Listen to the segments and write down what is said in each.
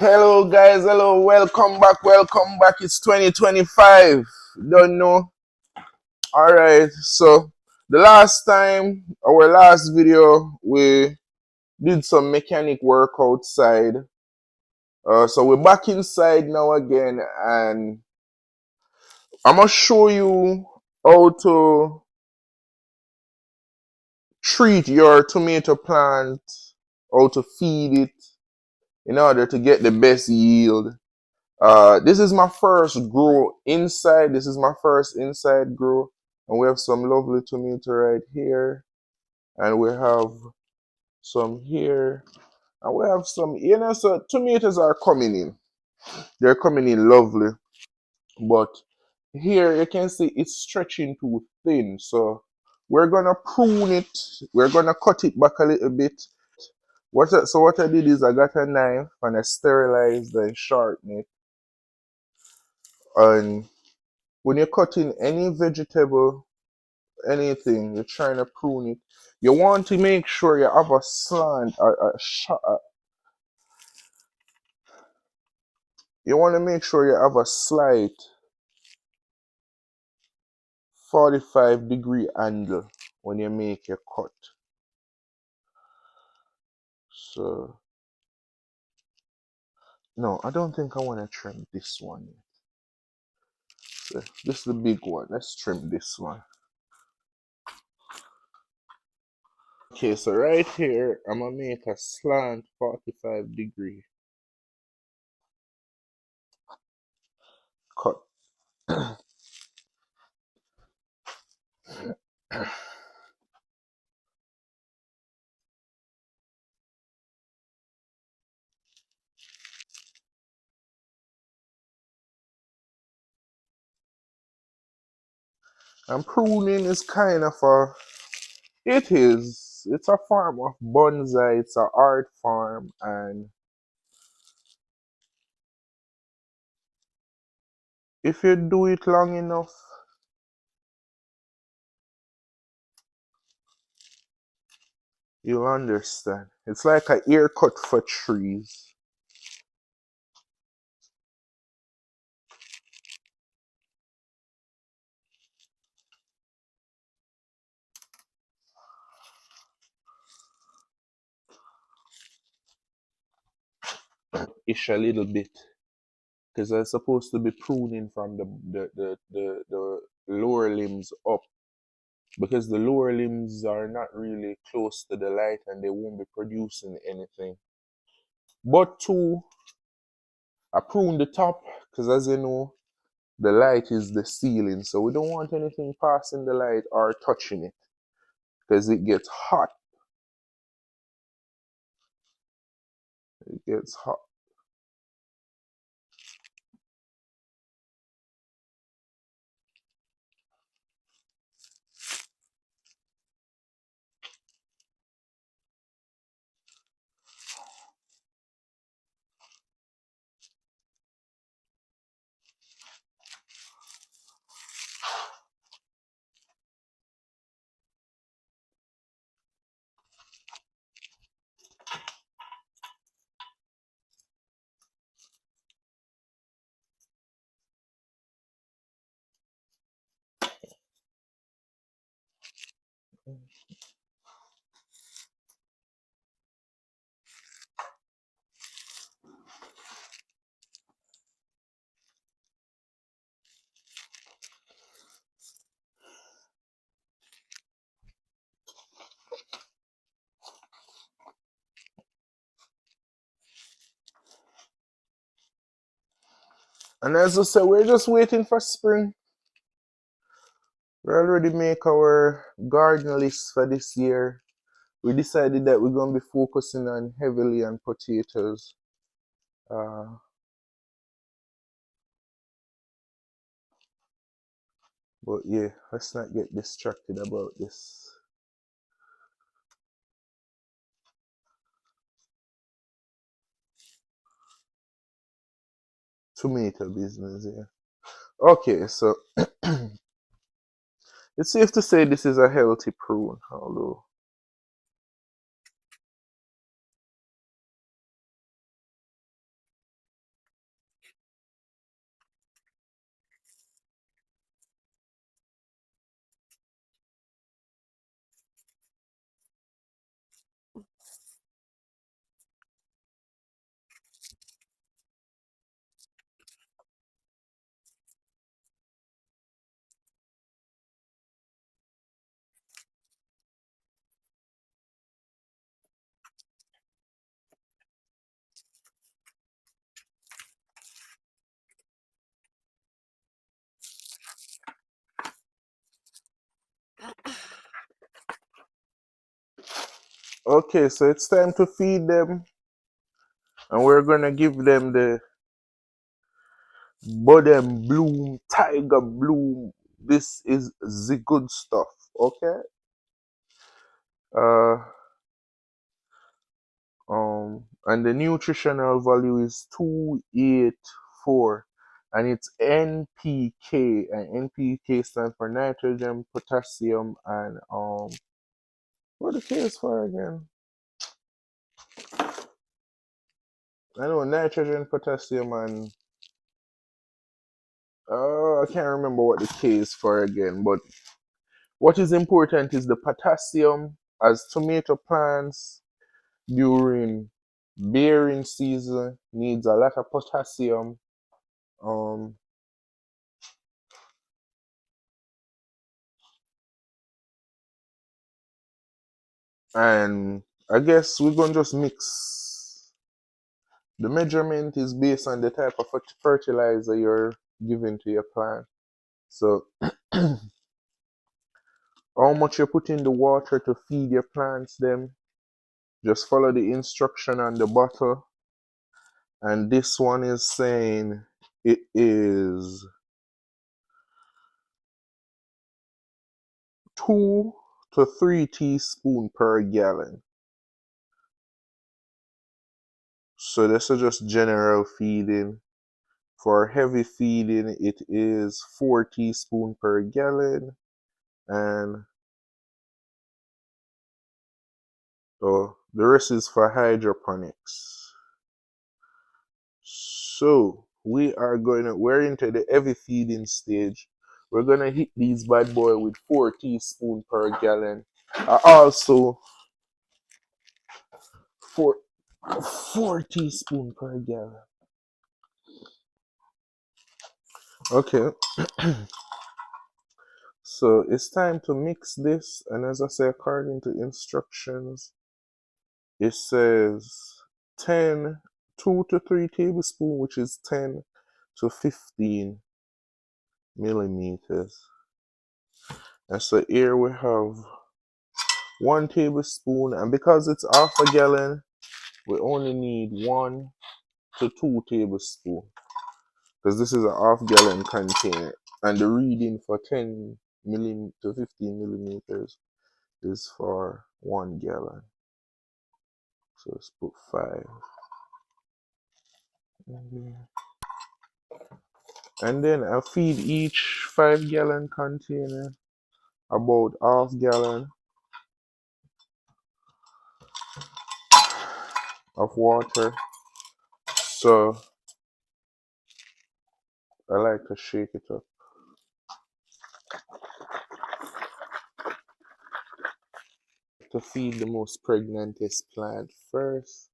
Hello guys, hello, welcome back. It's 2025. Don't know. Alright, so the last time, our last video, we did some mechanic work outside. So we're back inside now again, and I'm gonna show you how to treat your tomato plant, how to feed it in order to get the best yield. This is my first grow inside. This is my first inside grow. And we have some lovely tomato right here. And we have some here. And we have some, so tomatoes are coming in. They're coming in lovely. But here you can see it's stretching too thin. So we're gonna prune it. We're gonna cut it back a little bit. So what I did is I got a knife and I sterilized and shortened it. And when you're cutting any vegetable, anything, you're trying to prune it, you want to make sure you have a slant, you want to make sure you have a slight 45-degree angle when you make your cut. So, no, I don't think I want to trim this one. So, this is the big one. Let's trim this one. Okay, so right here, I'm going to make a slant 45-degree cut. And pruning is kind of a, it is, it's a form of bonsai, it's an art form, and if you do it long enough, you'll understand. It's like a haircut for trees. Ish a little bit. Because I'm supposed to be pruning from the lower limbs up. Because the lower limbs are not really close to the light and they won't be producing anything. But too, I prune the top because as you know, the light is the ceiling. So we don't want anything passing the light or touching it because it gets hot. It gets hot. And as I said, we're just waiting for spring. We already make our garden list for this year. We decided that we're going to be focusing on heavily on potatoes. But yeah, let's not get distracted about this tomato business here. Okay, so it's safe to say this is a healthy prune, although Okay, so it's time to feed them, and we're gonna give them the bud and bloom, tiger bloom. This is the good stuff. Okay. Uh, and the nutritional value is 284, and it's NPK, and NPK stands for nitrogen, potassium, and what the K is for again? I know nitrogen, potassium, and I can't remember what the K is for again. But what is important is the potassium, as tomato plants during bearing season needs a lot of potassium. Um, and I guess we're gonna just mix. The measurement is based on the type of fertilizer you're giving to your plant. So how much you put in the water to feed your plants them, just follow the instruction on the bottle. And this one is saying it is 2 to 3 teaspoons per gallon. So this is just general feeding. For heavy feeding, it is 4 teaspoons per gallon, and the rest is for hydroponics. So we're into the heavy feeding stage. We're gonna hit these bad boy with 4 teaspoons per gallon. Also, four 4 teaspoons per gallon. Okay, so it's time to mix this, and as I say, according to instructions, it says 10, 2 to 3 tablespoons, which is 10 to 15 millimeters. And so here we have 1 tablespoon, and because it's half a gallon, we only need 1 to 2 tablespoons, because this is a half gallon container, and the reading for 10 to 15 millimeters is for 1 gallon. So let's put 5. And then I feed each 5 gallon container about half gallon of water. So I like to shake it up. To feed the most pregnantest plant first.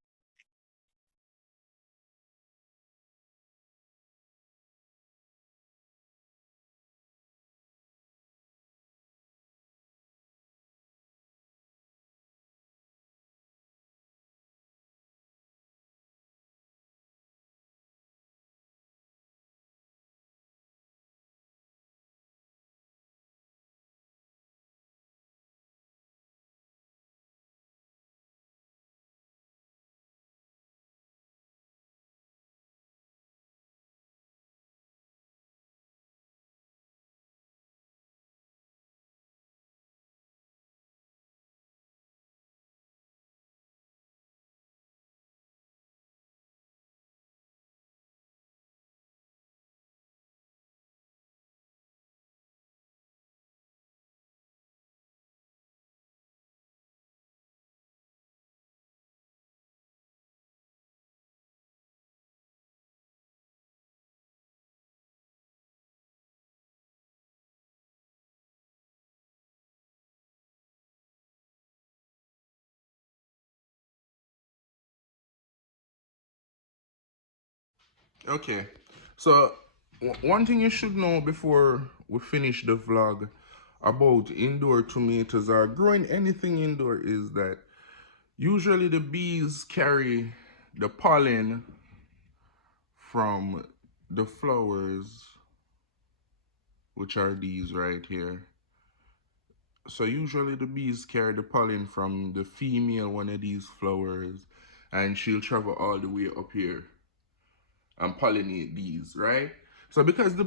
Okay, so one thing you should know before we finish the vlog about indoor tomatoes or growing anything indoor is that usually the bees carry the pollen from the flowers, which are these right here, So usually the bees carry the pollen from the female one of these flowers, and she'll travel all the way up here and pollinate these, right? So because the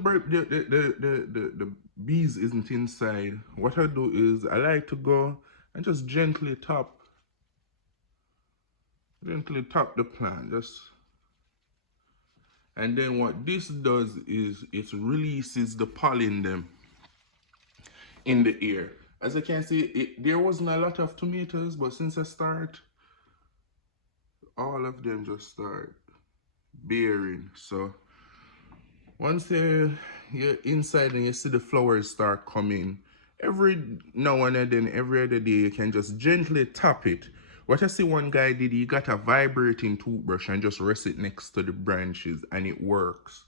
bees isn't inside, what I do is I like to go and just gently tap the plant, just, and then what this does is it releases the pollen them in the air. As you can see, there wasn't a lot of tomatoes, but since I start, all of them just start bearing. So once you're inside and you see the flowers start coming, every now and then, every other day, you can just gently tap it. What I see one guy did, he got a vibrating toothbrush and just rest it next to the branches, and it works.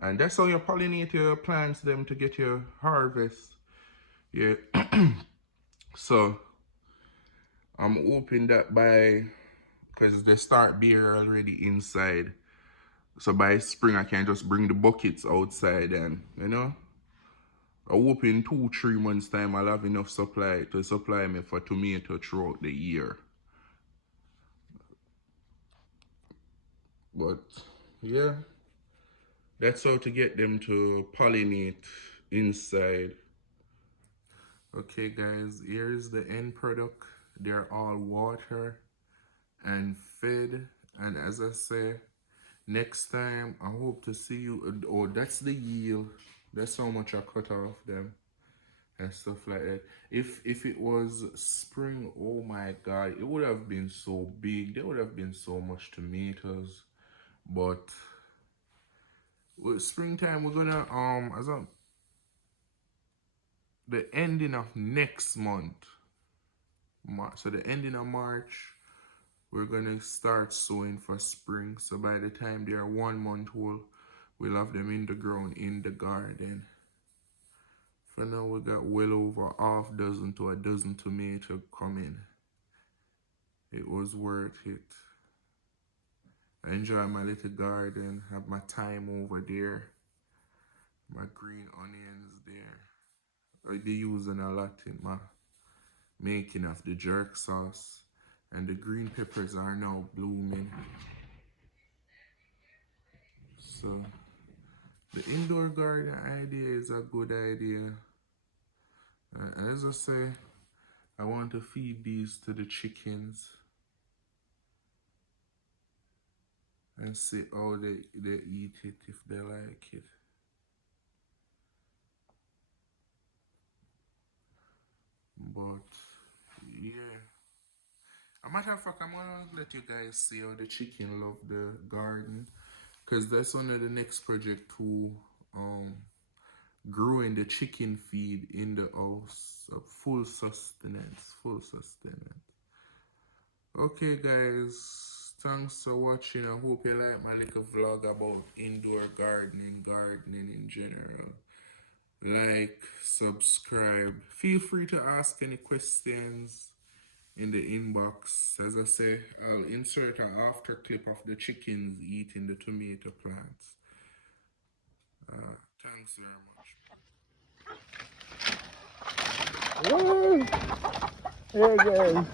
And that's how you pollinate your plants them to get your harvest. Yeah. So I'm hoping that because they start beer already inside, so by spring I can just bring the buckets outside, and I'm hoping 2-3 months time I'll have enough supply to supply me for tomato throughout the year. But yeah, that's how to get them to pollinate inside. Okay guys, here's the end product. They're all water and fed, and as I say, next time I hope to see you. Oh, that's the yield. That's how much I cut off them and stuff like that. If it was spring, oh my god, it would have been so big. There would have been so much tomatoes. But with springtime, we're gonna as of the ending of next month, March. So the ending of March, we're gonna start sowing for spring. So by the time they are 1 month old, we'll have them in the ground in the garden. For now, we got well over half dozen to a dozen tomatoes coming. It was worth it. I enjoy my little garden, have my thyme over there, my green onions there. I be using a lot in my making of the jerk sauce, and the green peppers are now blooming. So the indoor garden idea is a good idea. And as I say, I want to feed these to the chickens and see how they eat it, if they like it. But yeah, a matter of fact, I'm gonna let you guys see how the chicken love the garden, because that's one of the next project to growing the chicken feed in the house. So full sustenance, full sustenance. Okay guys, thanks for watching. I hope you like my little vlog about indoor gardening in general. Like, subscribe. Feel free to ask any questions in the inbox. As I say, I'll insert an after clip of the chickens eating the tomato plants. Thanks very much. Woo! Here it goes.